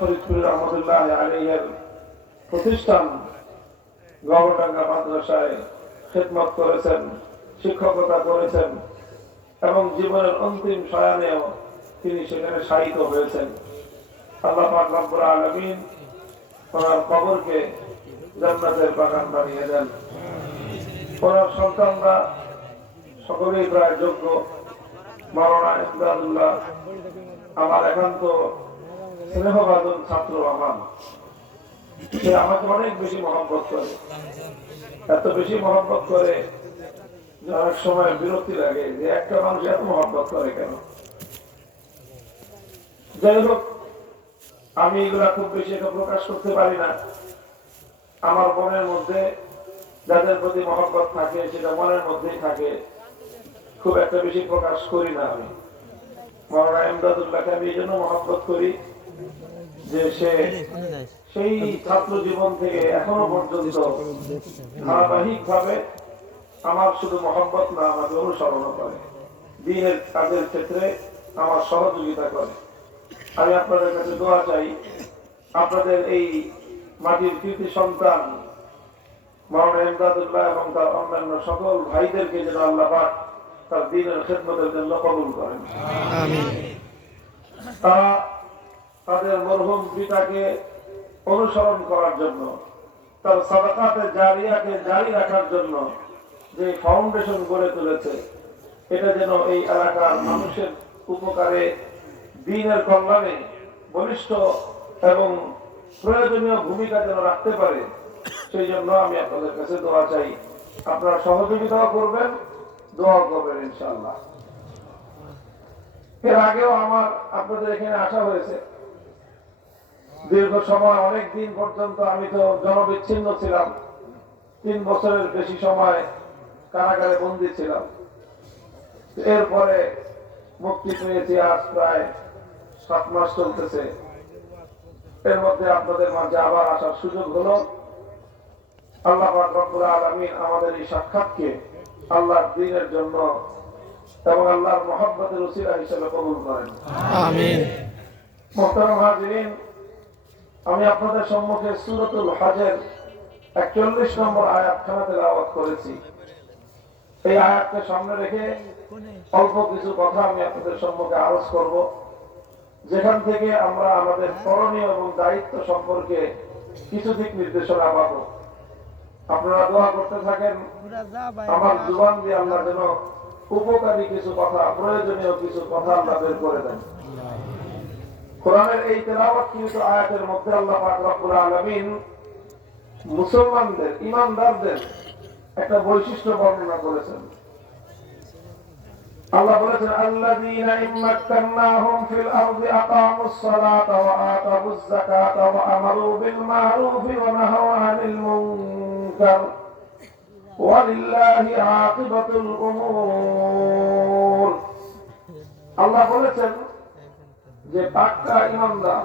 ফরিদপুর রহমতুল্লাহ আলাইহির প্রতিষ্ঠান গওহরডাঙ্গা মাদ্রাসায় খিদমত করেছেন, শিক্ষকতা করেছেন এবং জীবনের অন্তিম শয়ানেও তিনি সেখানে শায়িত হয়েছেন। আল্লাহ পাক রব্বুল আলামিন ওনার কবরকে জান্নাতের বাগান বানিয়ে দেন। ওনার সন্তানরা সকলেই প্রায় যোগ্য। মাওলানা ইমদাদুল্লাহ আমার একান্ত স্নেহভাজন ছাত্র। সে আমাকে অনেক বেশি মহব্বত করে, এত বেশি মহব্বত করে যে অনেক সময় বিরক্তি লাগে যে একটা মানুষ এত মহব্বত করে কেন। যাই হোক, আমি এগুলা খুব বেশি এটা প্রকাশ করতে পারি না। আমার মনের মধ্যে যাদের প্রতি মহব্বত থাকে সেটা মনের মধ্যেই থাকে, খুব একটা বেশি প্রকাশ করি না। আমি মাওলানা ইমদাদুল্লাহকে আমি এই জন্য মহব্বত করি যে সে সেই ছাত্র জীবন থেকে এখনো পর্যন্ত ধারাবাহিক ভাবে আমার শুধু মহব্বত না, আমাকে অনুসরণ করে, দ্বীনের কাজের ক্ষেত্রে আমার সহযোগিতা করে। আমি আপনাদের কাছে দোয়া চাই, আপনাদের এই মাটির কৃতি সন্তান মাওলানা ইমদাদুল্লাহ এবং তার অন্যান্য সকল ভাইদেরকে যেন আল্লাহ পাক তার দ্বীনের খেদমতের জন্য কবুল করেন। আমিন। তারা তাদের মরহুম পিতাকে অনুসরণ করার জন্য, তার সাদাকাতে জারিয়াকে জারি রাখার জন্য যে ফাউন্ডেশন গড়ে তুলেছে, এটা যেন এই এলাকার মানুষের উপকারে, দ্বীনের কল্যাণে বলিষ্ঠ এবং প্রয়োজনীয় ভূমিকা যেন রাখতে পারে, সেই জন্য আমি আপনাদের কাছে দোয়া চাই। আপনারা সহযোগিতাও করবেন, দোয়া করবেন ইনশাআল্লাহ। এর আগেও আমার আপনাদের এখানে আসা হয়েছে। দীর্ঘ সময়, অনেক দিন পর্যন্ত আমি তো জনবিচ্ছিন্ন ছিলাম, 3 বছরের বেশি সময় কারাগারে বন্দী ছিলাম। এরপরে মুক্তি পেয়েছি, আজ প্রায় 7 মাস চলতেছে। এর মধ্যে আপনাদের মাঝে আবার আসার সুযোগ হলো। আল্লাহ পাক রব্বুল আলামিন আমাদের এই সাক্ষাৎকে আল্লাহর দ্বীনের জন্য এবং আল্লাহর মহব্বতের উসিলা হিসেবে কবুল করেন। আমিন। মুহতারাম হাজিরিন, আমি আপনাদের সম্মুখে সূরাতুল হজের 41 নম্বর আয়াতখানা তেলাওয়াত করেছি। এই আয়াতকে সামনে রেখে অল্প কিছু কথা আমি আপনাদের সম্মুখে আরজ করব, যেখান থেকে আমরা আমাদের করণীয় এবং দায়িত্ব সম্পর্কে কিছু দিক নির্দেশনা পাব। আপনারা দোয়া করতে থাকেন আমার জুবান দিয়ে আল্লাহ যেন উপকারী কিছু কথা, প্রয়োজনীয় কিছু কথা আল্লাহ বের করে দেন। কোরআনের এই তেলাওয়াতকৃত আয়াতের মধ্যে আল্লাহ পাক রব্বুল আলামিন মুসলমানদের, ঈমানদারদের একটা বৈশিষ্ট্য বর্ণনা করেছেন। আল্লাহ বলেছেন, আল্লাযীনা ইম্মাক্কান্নাহুম ফিল আরদি আকামুস সালাতা ওয়া আতাবুজ যাকাতা ওয়া আমারু বিল মা'রুফি ওয়া নাহাউ আনিল মুনকার ওয়া লিল্লাহি আকিবাতুল উমুর। আল্লাহ বলেছেন যে পাক্কা ঈমানদার,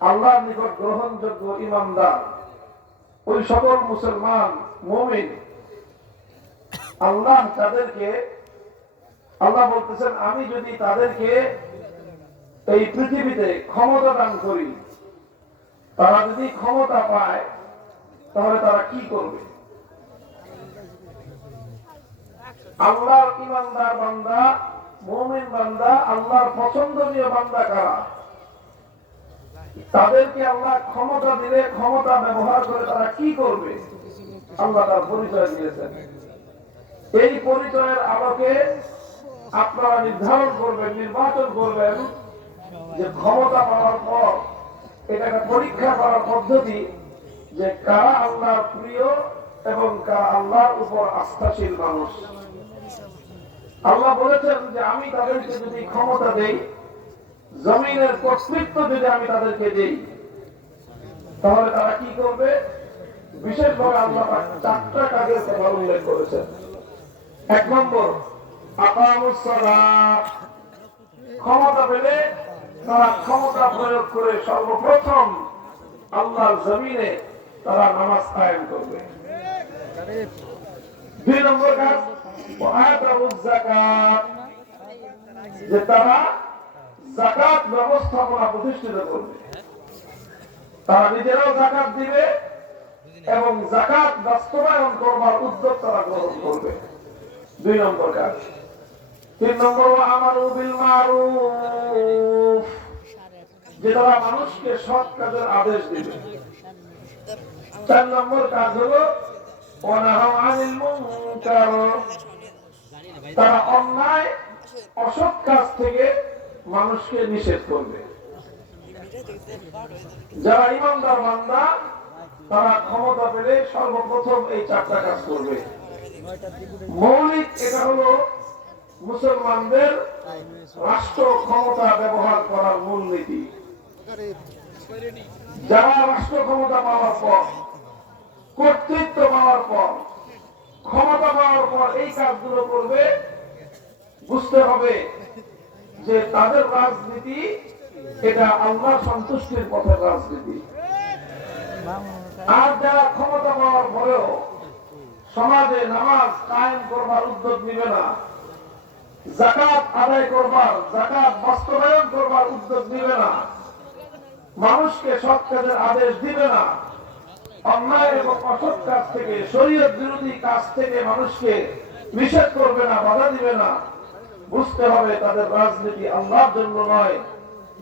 আল্লাহর নিকট গ্রহণযোগ্য ঈমানদার, ওই সকল মুসলমান মুমিন, আল্লাহ তাদেরকে, আল্লাহ বলতেছেন আমি যদি তাদেরকে এই পৃথিবীতে ক্ষমতা দান করি, তারা যদি ক্ষমতা পায় তাহলে তারা কি করবে? আল্লাহর ঈমানদার বান্দা, মুমিন বান্দা, আল্লাহর পছন্দনীয় বান্দা কারা? তাদেরকে আল্লাহ ক্ষমতা দিলে ক্ষমতা ব্যবহার করে তারা কি করবে? আল্লাহ তার পরিচয় দিয়েছেন। এই পরিচয়ের আলোকে আপনারা নির্ধারণ করবেন, নির্বাচন করবেন যে ক্ষমতা পাওয়ার পর এটা একটা পরীক্ষা করার পদ্ধতি যে কারা আল্লাহর প্রিয় এবং কারা আল্লাহর উপর আস্থাশীল মানুষ। আল্লাহ বলেছেন যে আমি তাদেরকে যদি ক্ষমতা দেই, জমিনের কর্তৃত্ব যদি আমি তাদেরকে দেই, তাহলে তারা কি করবে? বিশেষভাবে আল্লাহ 4টা কাজের কথা উল্লেখ করেছেন। 1 নম্বর, আকামুস সালাত। ক্ষমতা পেলে তারা ক্ষমতা প্রয়োগ করে সর্বপ্রথম আল্লাহর জমিনে তারা নামাজ কায়েম করবে। 2 নম্বর কাজ, আতাউজ যাকাত, যে তারা যাকাত ব্যবস্থাপনা প্রতিষ্ঠিত করবে। তারা নিজেরাও যাকাত দিবে এবং যাকাত বাস্তবায়ন করবার উদ্যোগ তারা গ্রহণ করবে। 2 নম্বর কাজ। 3 নম্বর আমারু বিল মারুফ, যে তারা মানুষকে সৎ কাজের আদেশ দিবে। 4 নম্বর কাজ হলো ওয়ানাহু আনিল মুনকার, তারা অন্যায় অসৎ কাজ থেকে মানুষকে নিষেধ করবে। যারা ইমানদার বান্দা তারা ক্ষমতা পেলে সর্বপ্রথম এই 4টা কাজ করবে। মৌলিক এটা হলো মুসলমানদের রাষ্ট্র ক্ষমতা ব্যবহার করার মূলনীতি। যারা রাষ্ট্র ক্ষমতা পাওয়ার পর, কর্তৃত্ব পাওয়ার পর, ক্ষমতা পাওয়ার পর এই কাজগুলো করবে, বুঝতে হবে যে তাদের রাজনীতি এটা আল্লাহ সন্তুষ্টির পথের রাজনীতি। আর যারা ক্ষমতা পাওয়ার পরেও সমাজে নামাজ কায়েম করবার উদ্যোগ নিবে না, যাকাত আদায় করবার, যাকাত বাস্তবায়ন করবার উদ্যোগ নিবে না, মানুষকে সৎ কাজের আদেশ দিবে না, অন্যায় এবং অসৎ কাজ থেকে, শরীয়ত বিরোধী কাজ থেকে মানুষকে নিষেধ করবে না, বাধা দিবে না, বুঝতে হবে তাদের রাজনীতি আল্লাহর জন্য নয়,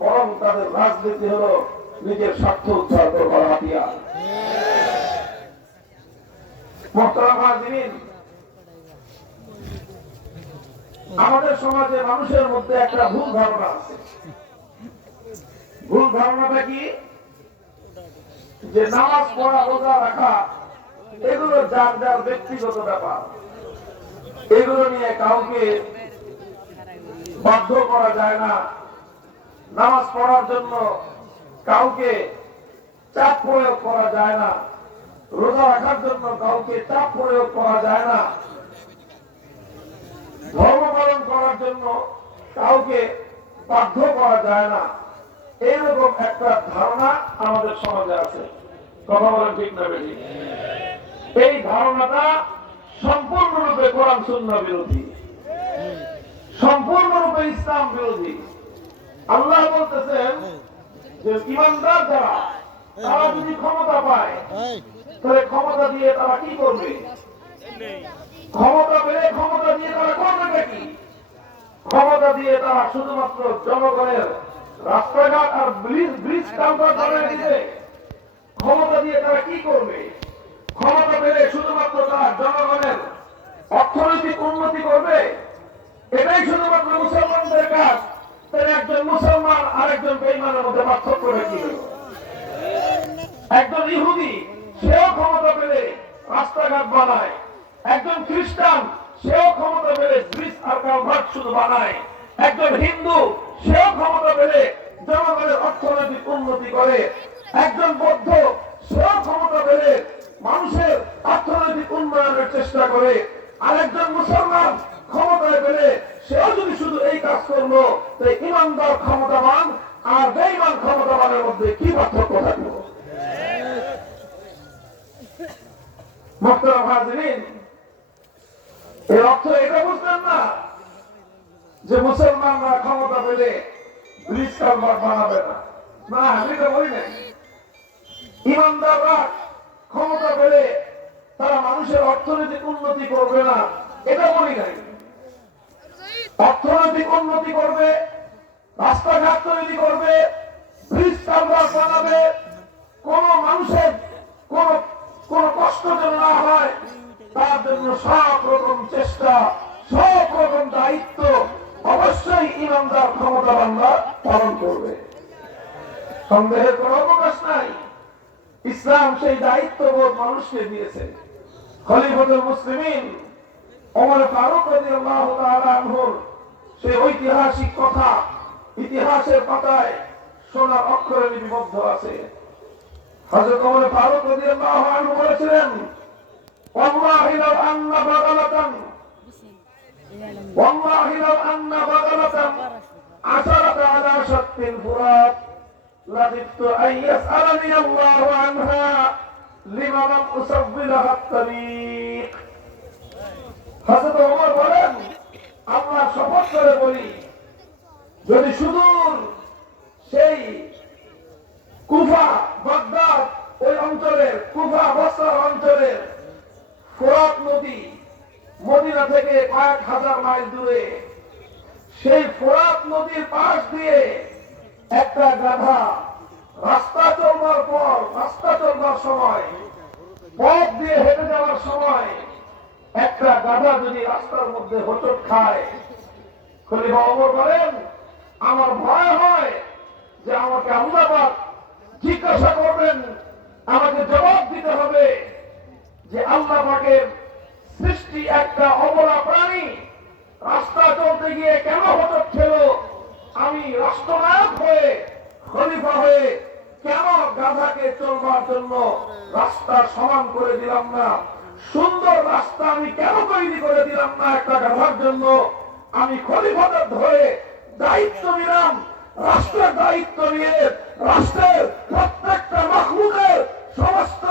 বরং তাদের রাজনীতি হলো নিজের স্বার্থ উদ্ধার করবার হাতিয়ার। মুহতারাম হাজিরিন, আমাদের সমাজে মানুষের মধ্যে একটা ভুল ধারণা আছে। ভুল ধারণাটা কি? যে নামাজ পড়া, রোজা রাখা এগুলো যার যার ব্যক্তিগত ব্যাপার, এগুলো নিয়ে কাউকে বাধ্য করা যায় না। নামাজ পড়ার জন্য কাউকে চাপ প্রয়োগ করা যায় না, রোজা রাখার জন্য কাউকে চাপ প্রয়োগ করা যায় না, ধর্ম পালন করার জন্য কাউকে বাধ্য করা যায় না। এইরকম একটা ধারণা আমাদের সমাজে আছে। কথা বলেন ঠিক না বেশি? এই ধারণাটা সম্পূর্ণরূপে কোরআন সুন্নাহ বিরোধী, সম্পূর্ণরূপে ইসলাম বিরোধী। আল্লাহ বলতেছেন যে ইমানদার যারা, তারা যদি ক্ষমতা পায় তাহলে ক্ষমতা দিয়ে তারা কি করবে? ক্ষমতা পেলে ক্ষমতা দিয়ে তারা করবে কি? ক্ষমতা দিয়ে তারা শুধুমাত্র জনগণের রাস্তাঘাট আর ব্রিজ কালভার্ট বানিয়ে দিবে। ক্ষমতা দিয়ে তারা কি করবে? ক্ষমতা পেলে শুধুমাত্র তারা জনগণের অর্থনৈতিক উন্নতি করবে। এটাই শুধুমাত্র মুসলমানদের কাজ। তাহলে একজন মুসলমান আর একজন বেঈমানের মধ্যে পার্থক্য কি? একজন ইহুদি সেও ক্ষমতা পেলে রাস্তাঘাট বানায়, একজন খ্রিস্টান সেও ক্ষমতা পেলে ব্রিজ আর কালভার্ট শুধু বানায়, একজন হিন্দু সেও ক্ষমতা পেলে জনগণের অর্থনৈতিক উন্নতি করে, একজন বৌদ্ধ সেও ক্ষমতা পেলে মানুষের অর্থনৈতিক উন্নয়নের চেষ্টা করে, আর একজন মুসলমান ক্ষমতায় পেলে সেও যদি শুধু এই কাজ করলো, তো ইমানদার ক্ষমতাবান আর বেঈমান ক্ষমতাবানের মধ্যে কি পার্থক্য থাকলো? মুহতারাম হাজিরিন, এর অর্থ এটা বুঝলেন না যে মুসলমানরা ক্ষমতা পেলে ব্রিজ কালভার্ট বানাবে না। না, আমি তো বলি নাই। ইমানদাররা ক্ষমতা পেলে তারা মানুষের অর্থনৈতিক উন্নতি করবে না, এটা বলি নাই। অর্থনৈতিক উন্নতি করবে, রাস্তাঘাট তৈরি করবে, ব্রিজ কালভার্ট বানাবে, কোন মানুষের কোন কষ্ট যেন না হয় তার জন্য সব রকম চেষ্টা, সব রকম দায়িত্ব অবশ্যই ইমানদার ক্ষমতাবানরা পালন করবে। সন্দেহের কোন অবকাশ নাই। ইসলাম সেই দায়িত্ববোধ মানুষকে দিয়েছে। খলিফাতুল মুসলিমিন ওমর ফারুক রাদিয়াল্লাহু তাআলা আনহুর সেই ঐতিহাসিক কথা ইতিহাসের পাতায় সোনার অক্ষরে লিপিবদ্ধ আছে। হযরত ওমর ফারুক রাদিয়াল্লাহু আনহু বলেছিলেন, ওয়াল্লাহি লাউ আন্না বাগালাতান আসারাতা আলা শাত্তিল ফুরাত লাযিদতু আন ইয়াসআলানি আল্লাহু আনহা লিমা লাম উসাব্বিলাহা আত-তারিক। হযরত ওমর বলেন, আল্লাহ শপথ করে বলি, যদি সুদূর সেই কুফা, বাগদাদ ওই অঞ্চলের, কুফা বসরার অঞ্চলের ফোরাত নদী মদিনা থেকে কয়েক হাজার মাইল দূরে, সেই ফোরাত নদীর পাশ দিয়ে একটা গাধা রাস্তা চলবার সময়, পথ দিয়ে হেঁটে যাওয়ার সময় একটা গাধা যদি রাস্তার মধ্যে হোঁচট খায়, খলিফা ওমর বলেন আমার ভয় হয় যে আমাকে আল্লাহ পাক জিজ্ঞাসা করবেন, আমাকে জবাব দিতে হবে যে আল্লাহ পাকের সৃষ্টি একটা অবলা প্রাণী রাস্তা চলতে গিয়ে কেন হোঁচট খেল, আমি রাষ্ট্রনায়ক হয়ে খলিফা হয়ে কেন গাধাকে চলবার জন্য রাস্তা সমান করে দিলাম না, সুন্দর রাস্তা আমি কেন তৈরি করে দিলাম না একটা গাধার জন্য। আমি খলিফাদের ধরে দায়িত্ব নিলাম, রাষ্ট্রের দায়িত্ব নিয়ে রাষ্ট্রের প্রত্যেকটা মাখলুকের সমস্ত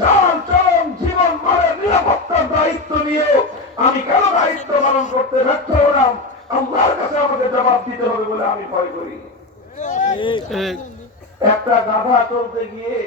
চাল চলন জীবন মানের নিরাপত্তার দায়িত্ব নিয়ে আমি কেন দায়িত্ব পালন করতে ব্যর্থ হলাম, আল্লাহর কাছে আমাকে জবাব দিতে হবে বলে আমি ভয় করি। একটা গাধা চলতে গিয়ে